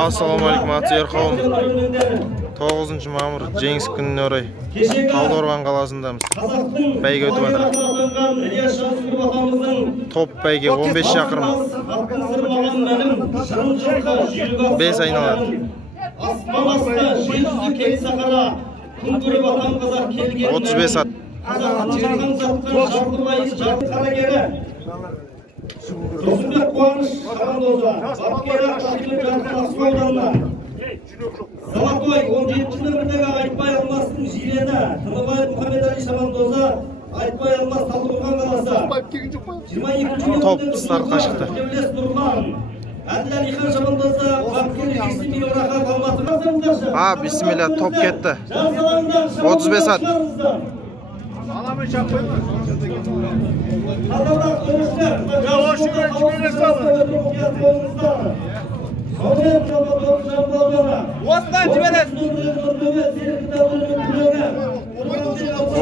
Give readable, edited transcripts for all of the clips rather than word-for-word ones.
Assalamualaikum atсүйер қауым. 9 мамыр жеңіс күніне орай Талдықорған қаласындамыз. Бәйге өтіп жатыр. Топ бәйге 15 шақырым. 5 айналады. 35 ат. Gözümde kuanış Şabandoza, Bakkera Şakirli Jarkın Asfaydan'da Salatoy 17. nömürdегі Айтбай Алмастың жиені Тыныбаев Мұхаммед Али Шабандоза Айтбай Алмас Талдықорған қаласы 22. Топ старт қашықты. Әділ Әлихан Шабандоза Бапкер Жексен Милораха Алматыға Бисмилля, топ кетті. 35 ат. Alamı çapın. Ya o şükür kime sağlık. Osman Cimenes.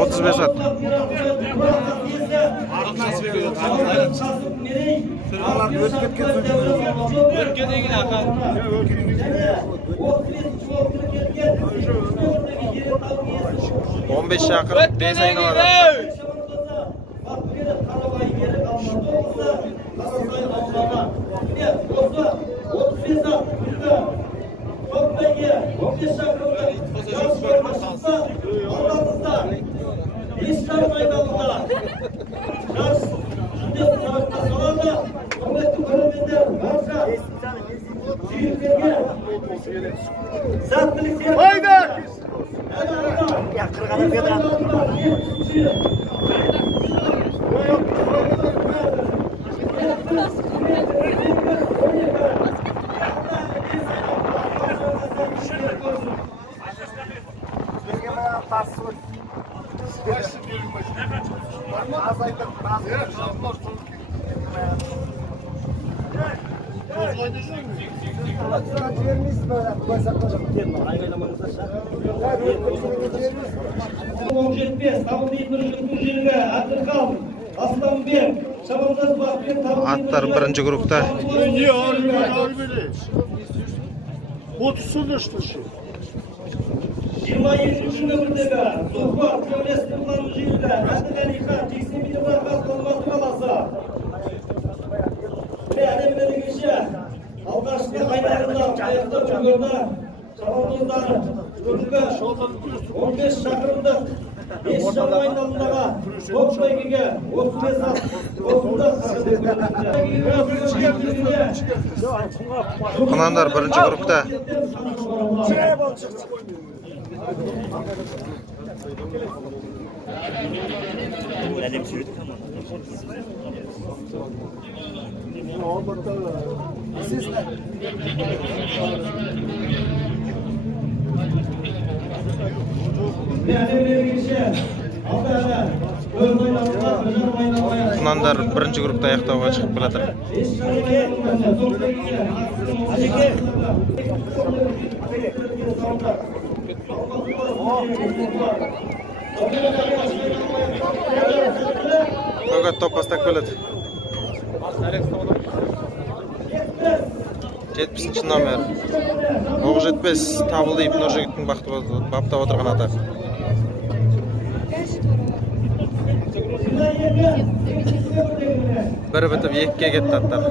35 at. Өлkeden akan. 15 şakırım 5 ayналады. Haydi! Ya kırgana fiyatı. Atlar birinci grupta. 27. nömürdегі Zuhbat Kövles'in kullanıcı jüriler Әділ Әлихан Жексен Милораха Алматы қаласы әлемдегі кеше алғашқы айналымда аяқтап жүргенде Шабандоздар бүгінгі 15 шақырымдық 5 шақырым айналымдағы топ бәйгеге 35 ат осында Құнандар бірінші групта. Құнандар бірінші групта аяқтауға шығып келатыр. Көкет топ бастап келеді. 70 номер. Оқжетпес Табылдиев Нұржігіттің баптап отырған аты. Бір бітіп екіге кетті аттар.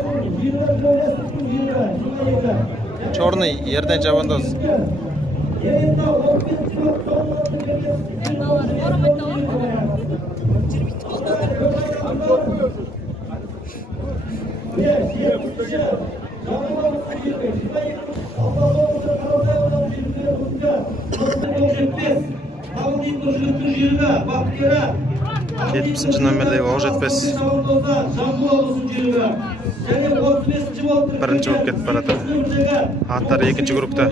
Чорный Ерден Шабандоз. Жетпісінші номердегі Оқжетпес бірінші болып кетіп барады. Аттар екінші группта.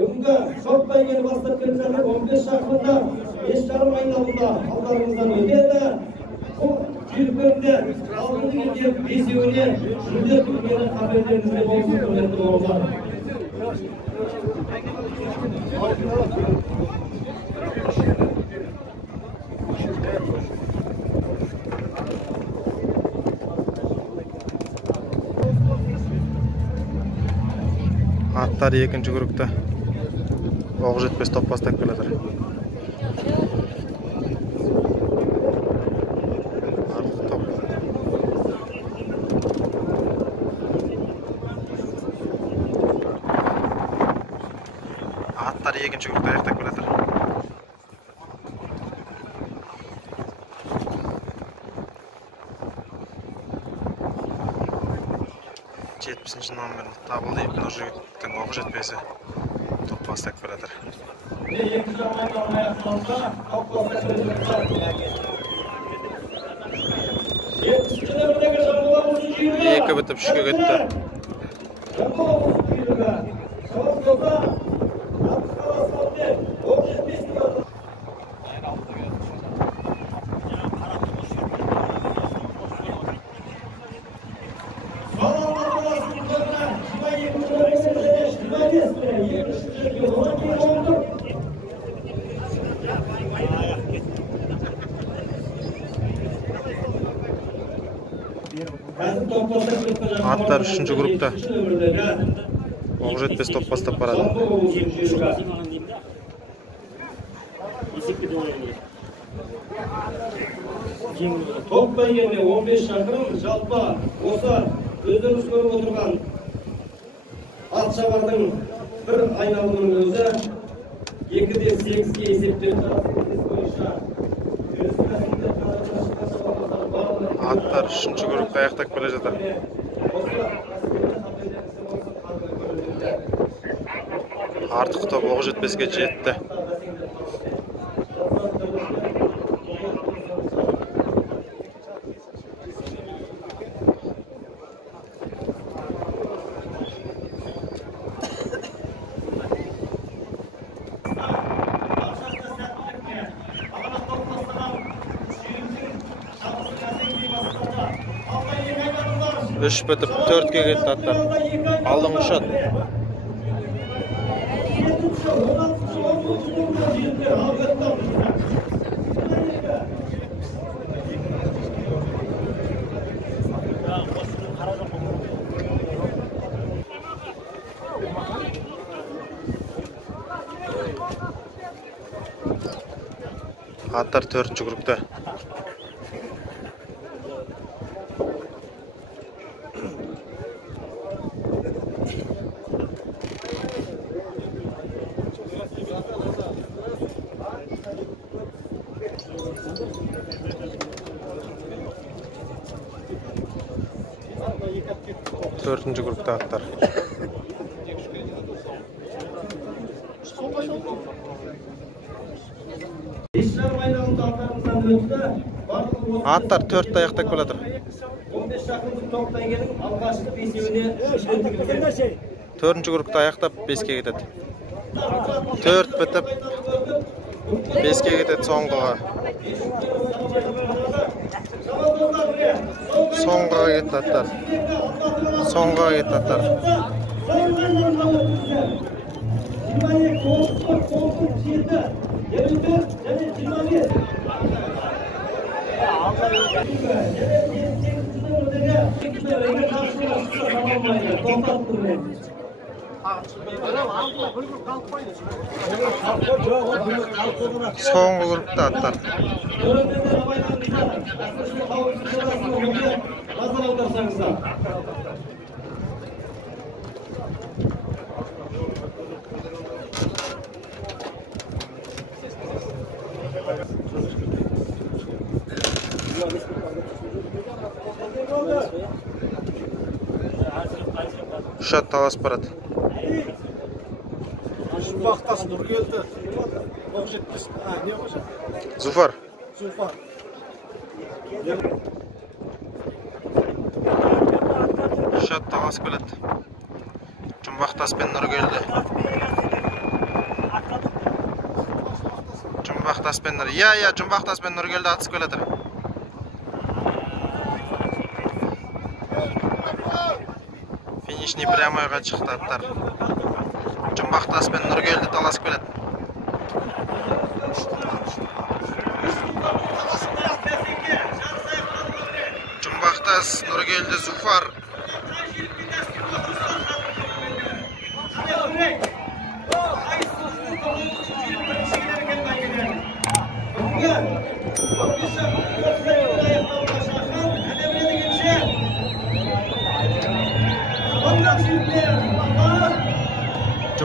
Бүгінгі шот бәйгені бастап келіп жатыр 15 шақырымда 5 жарым айналымда алдарыңыздан өтеді. Бұл жүйріктерінде алдыңғы кетіп бесеуіне жүлде түргені қабілдеріңізде болсын құрметті бауырлар. Аттар екінші группта оқ жетпес топ бастап келатыр. Артық топ. Аттар екінші группта аяқтап келатыр. Жетпісінші номерлі табылды епін жігіттің оқ жетпесі топ бастап келатыр. Екі бітіп үшке кетті. Аттар үшінші группта оқ жетпес топ бастап барады. Топ бәйгені 15 шақырым жалпы осы өздеріңіз көріп отырған атшабардың бір айналымының өзі 2-8-ге есептелді. Аттар үшінші группта аяқтап келе жатыр. Артық топ оқ жетпеске жетті. Үш бітіп төртке кетті аттар. Алдыңғы шат. Аттар төртінші группта. Төртінші группта аттар. Аттар төртті аяқтап келатыр. 15 шақырымдық топтан келіп алғашқы бесеуіне Төртінші группта аяқтап беске кетеді. Төрт бітіп беске кетеді соңғыға. Соңғыға кетті аттар. Соңғыға кетті аттар. Соңғы группта аттар. Шат талас барады. Бақтас Нұргелді. Оқ жетпес. Не қоша? Зуфар. Зуфар. Шат талас келеді. Жұмбақтас пен Нұргелді. Жұмбақтас пен Нұргелді. Я, Жұмбақтас пен Нұргелді атысып келеді. Финишный прямойға шықты аттар. Жұмбақтас пен Нұргелді таласып келеді. Жұмбақтас, Нұргелді, Зуфар.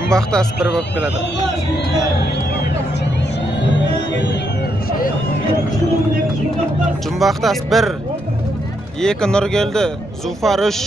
Жұмбақтас 1 болып келеді. Жұмбақтас 1, 2 Нұргелді, Зуфар 3.